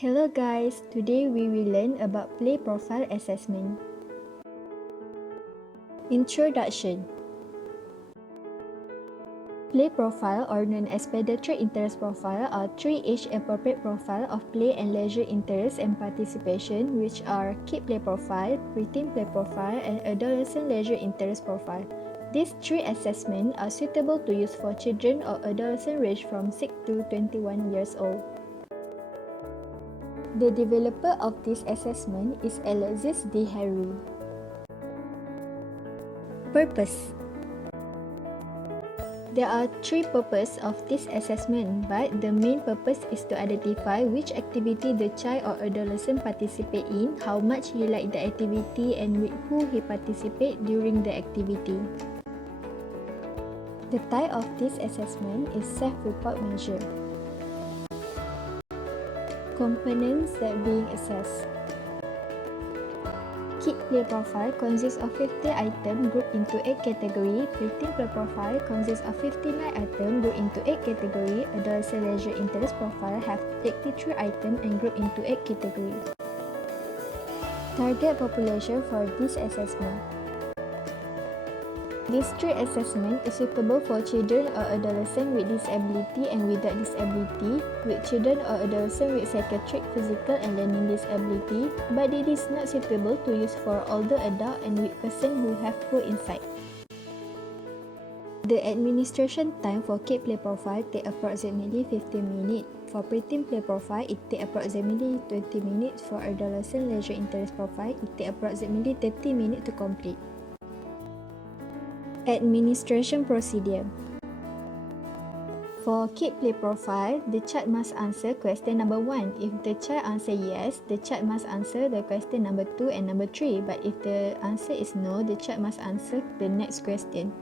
Hello guys, today we will learn about play profile assessment. Introduction. Play profile, or known as pediatric interest profile, are three age-appropriate profile of play and leisure interest and participation, which are kid play profile, preteen play profile, and adolescent leisure interest profile. These three assessments are suitable to use for children or adolescent ranged from 6 to 21 years old. The developer of this assessment is Alexis de Harry. Purpose. There are three purposes of this assessment, but the main purpose is to identify which activity the child or adolescent participate in, how much he like the activity, and with who he participate during the activity. The type of this assessment is self-report measure. Components that being assessed. Kid play profile consists of 50 items grouped into 8 categories. Preteen play profile consists of 59 items grouped into 8 categories. Adolescent leisure interest profile have 83 items and grouped into 8 categories. Target population for this assessment. This three assessment is suitable for children or adolescents with disability and without disability, with children or adolescents with psychiatric, physical, and learning disability, but it is not suitable to use for older adults and with persons who have poor insight. The administration time for kid play profile take approximately 15 minutes. For preteen play profile, it take approximately 20 minutes. For adolescent leisure interest profile, it take approximately 30 minutes to complete. Administration procedure. For kid play profile, the child must answer question number 1. If the child answer yes, the child must answer the question number 2 and number 3. But if the answer is no, the child must answer the next question.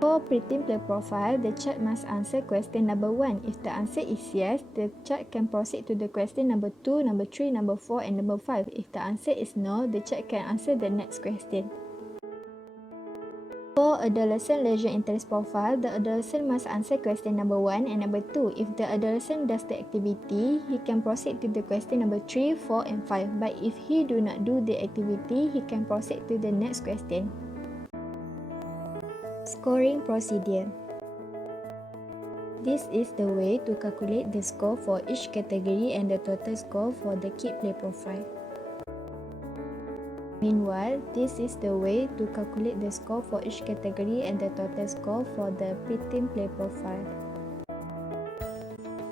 For preteen play profile, the child must answer question number 1. If the answer is yes, the child can proceed to the question number 2, number 3, number 4, and number 5. If the answer is no, the child can answer the next question. For adolescent leisure interest profile, the adolescent must answer question number 1 and number 2. If the adolescent does the activity, he can proceed to the question number 3, 4, and 5. But if he do not do the activity, he can proceed to the next question. Scoring procedure. This is the way to calculate the score for each category and the total score for the kid play profile. Meanwhile, this is the way to calculate the score for each category and the total score for the preteen play profile.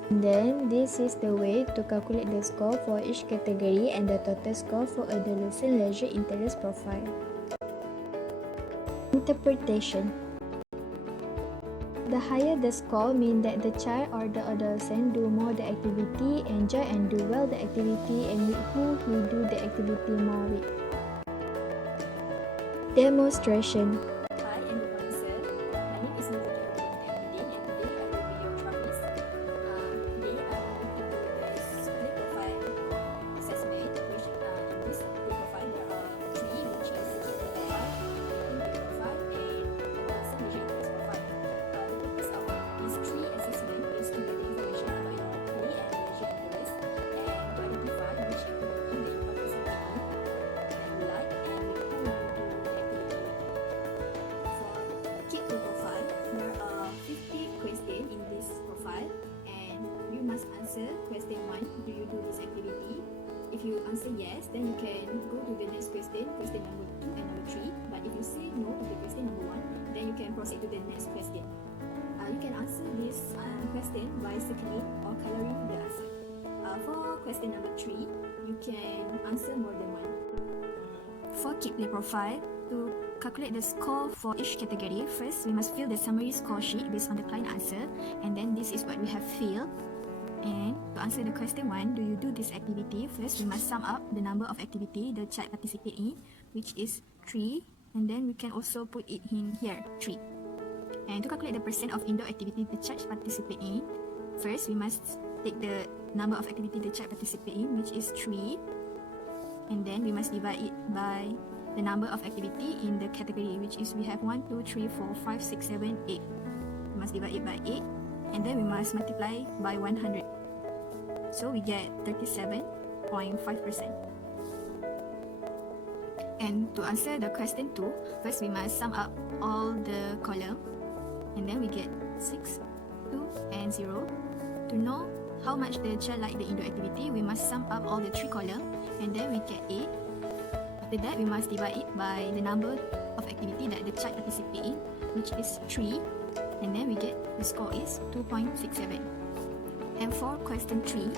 And then, this is the way to calculate the score for each category and the total score for adolescent leisure interest profile. Interpretation. The higher the score means that the child or the adolescent do more the activity, enjoy and do well the activity, and with who he do the activity more with. Demonstration. Hi everyone, sir. My name is Preteen and today I will be your therapist. Today I will do this play profile assessment, which in this play profile there are three, which is kid play profile, preteen play profile, and adolescent leisure interest profile. The purpose of these three assessments is to get information about your play and leisure interest and to identify which activity that you participate in, that you like, and with whom you do the activity. Kid play profile, there are 50 questions in this profile, and you must answer question 1. Do you do this activity? If you answer yes, then you can go to the next question, question number 2 and number 3. But if you say no to the question number 1, then you can proceed to the next question. You can answer this question by circling or coloring the answer. For question number 3, you can answer more than one. For kid play profile, to calculate the score for each category, first we must fill the summary score sheet based on the client answer, and then this is what we have filled. And to answer the question 1, do you do this activity? First, we must sum up the number of activity the child participate in, which is 3, and then we can also put it in here, 3. And to calculate the percent of indoor activity the child participate in, first we must take the number of activity the child participate in, which is 3, and then we must divide it by the number of activity in the category, which is we have 1, 2, 3, 4, 5, 6, 7, 8. We must divide it by 8, and then we must multiply by 100. So we get 37.5%. And to answer the question 2, first we must sum up all the column, and then we get 6, 2, and 0. To know how much the child like the indoor activity, we must sum up all the 3 columns, and then we get 8. After that, we must divide it by the number of activity that the child participate in, which is 3, and then we get the score is 2.67. And for question 3,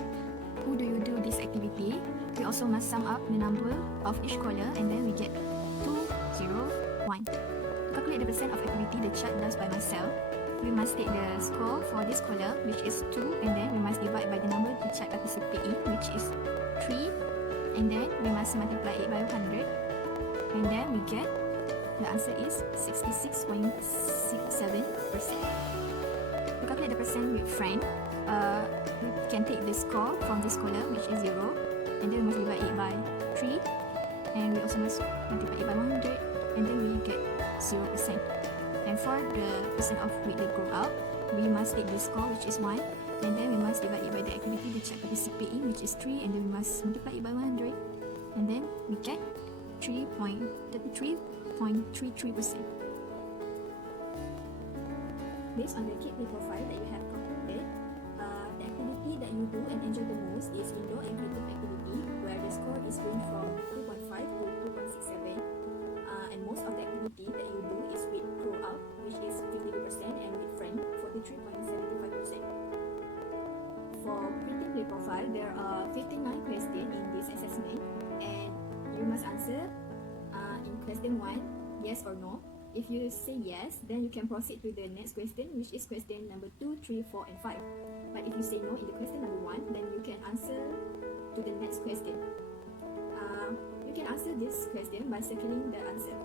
who do you do this activity? We also must sum up the number of each column, and then we get 2, 0, 1. To calculate the percent of activity the child does by myself, we must take the score for this column, which is 2, and then we must divide by the number the child participate in, which is 3, and then we must multiply it by 100, and then we get the answer is 66.67%. To calculate the percent with friend, we can take the score from this column, which is 0, and then we must divide it by 3, and we also must multiply it by 100, and then we get 0%. And for the percent of weight they grow up, we must take the score, which is 1, and then we must divide it by the activity the child participate in, which is 3, and then we must multiply it by 100, and then we get 33.33%. Based on the kid play profile that you have completed, the activity that you do and enjoy the most is indoor and creative activity, where the score is range from 2.5 to 2.67, and most of the activity that you do is with grow up, which is 52%, and with friend, 43.75%. For Preteen play profile, there are 59 questions in this assessment, and you must answer in question 1, yes or no. If you say yes, then you can proceed to the next question, which is question number 2, 3, 4, and 5. But if you say no in the question number 1, then you can answer to the next question. You can answer this question by circling the answer.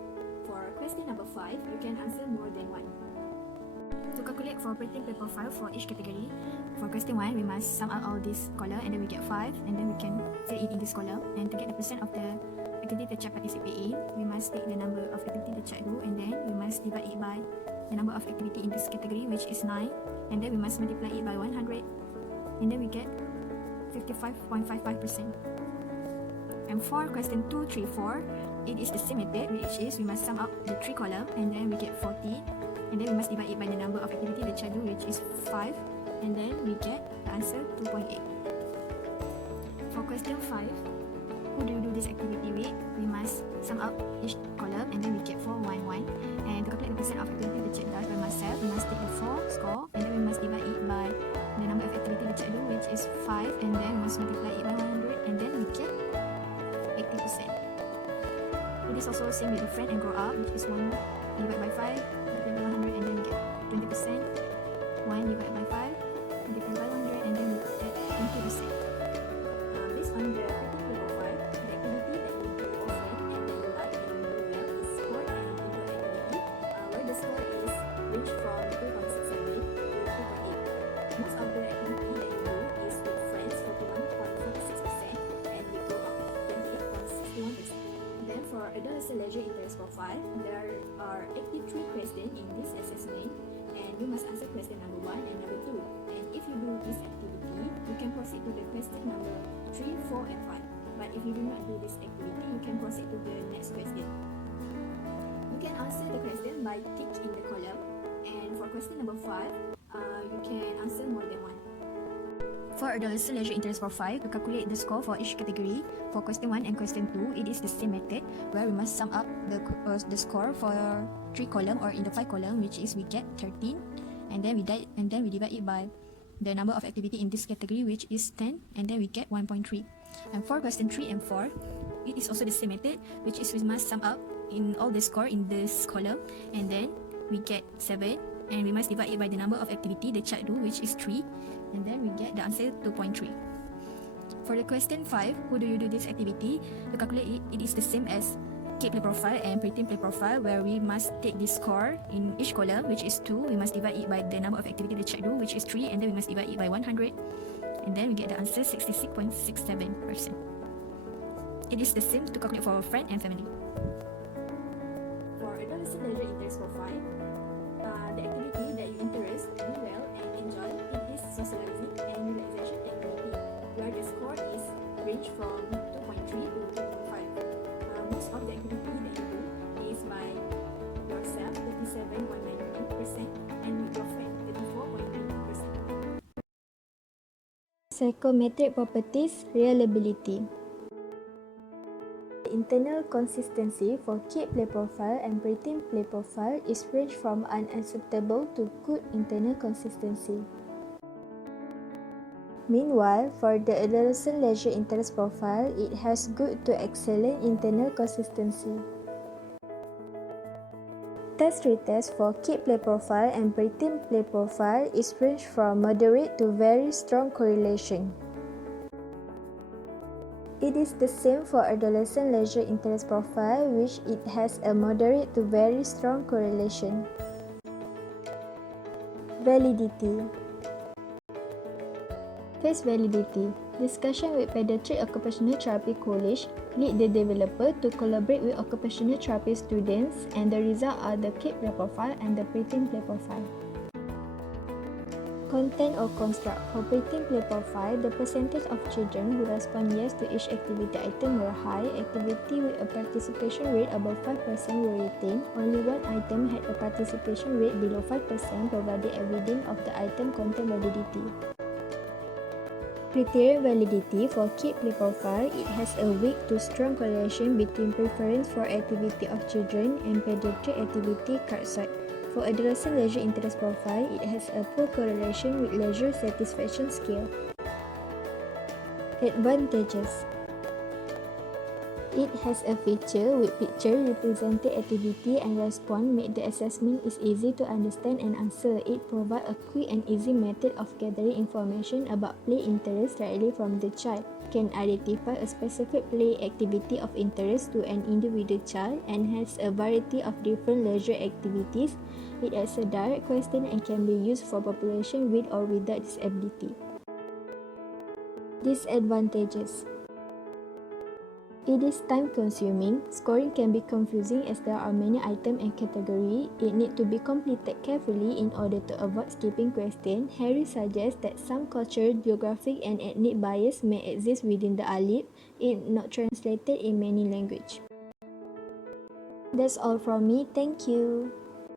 For question number 5, you can answer more than 1. To calculate for Preteen play profile for each category, for question 1, we must sum up all this column, and then we get 5, and then we can fill it in this column. And to get the percent of the activity the child participate in, we must take the number of activity the child do, and then we must divide it by the number of activity in this category, which is 9, and then we must multiply it by 100, and then we get 55.55%. And for question 2, 3, 4, it is the same method, which is we must sum up the 3 columns, and then we get 40, and then we must divide it by the number of activity the child do, which is 5, and then we get the answer 2.8. For question 5, who do you do this activity with? We must sum up each column, and then we get 4, 1, 1. And to calculate the percent of activity the child does by myself, we must take the 4 score, and then we must divide it by the number of activity the child do, which is 5, and then we must multiply it by 100, and then we get 80%. It is also same with the friend and grow up, which is 1 divided by 5, multiply by 100, and then we get 20%. 1 divided by 5, multiply by 100, and then we get 20%. Based on the Preteen play profile, the activity that you do often and that you like and you do well is sport and indoor activity, where the score is range from 2.67 to 2.8. Most of the activity that you do is with friends, 41.46%, and with grow up, 28.61%. Then for adolescent leisure interest profile, there are 83 questions in this assessment, and you must answer question number 1 and number 2. And if you do this activity, you can proceed to the question number 3, 4, and 5. But if you do not do this activity, you can proceed to the next question. You can answer the question by tick in the column, and for question number 5, you can answer more than 1. For adolescent leisure interest profile, to calculate the score for each category, for question 1 and question 2, it is the same method, where we must sum up the score for 3 column or in the 5 column, which is we get 13, and then we divide it by the number of activity in this category, which is 10, and then we get 1.3. And for question 3 and 4, it is also the same method, which is we must sum up in all the score in this column, and then we get 7, and we must divide it by the number of activity the child do, which is 3, and then we get the answer 2.3. For the question 5, who do you do this activity? To calculate it, it is the same as kid play profile and Preteen play profile, where we must take this score in each column, which is 2, we must divide it by the number of activity the child do, which is 3, and then we must divide it by 100, and then we get the answer 66.67%. It is the same to calculate for friend and family. For adolescent leisure interest profile, the activity that you interest, do well, and enjoy, it is socializing and relaxation activity, where range from 2.3 to 2.5. Most of the activity that you do is by yourself, 37.99%, and with your friend, 34.99%. Psychometric properties, reliability. The internal consistency for kid play profile and preteen play profile is ranged from unacceptable to good internal consistency. Meanwhile, for the adolescent leisure interest profile, it has good to excellent internal consistency. Test retest for kid play profile and preteen play profile is ranged from moderate to very strong correlation. It is the same for adolescent leisure interest profile, which it has a moderate to very strong correlation. Validity. Case validity. Discussion with Pediatric Occupational Therapy College lead the developer to collaborate with occupational therapy students, and the result are the kid play profile and the preteen play profile. Content or construct. For preteen play profile, the percentage of children who respond yes to each activity item were high. Activity with a participation rate above 5% were retained. Only one item had a participation rate below 5%, provided evidence of the item content validity. Criterion validity. For kid play profile, it has a weak to strong correlation between preference for activity of children and pediatric activity card swipe. For adolescent leisure interest profile, it has a poor correlation with leisure satisfaction scale. Advantages. It has a feature with picture represented activity and response make the assessment is easy to understand and answer. It provides a quick and easy method of gathering information about play interest directly from the child. Can identify a specific play activity of interest to an individual child and has a variety of different leisure activities. It has a direct question and can be used for population with or without disability. Disadvantages. It is time-consuming. Scoring can be confusing as there are many items and categories. It needs to be completed carefully in order to avoid skipping questions. Harry suggests that some cultural, geographic, and ethnic bias may exist within the ALIP. It not translated in many languages. That's all from me. Thank you.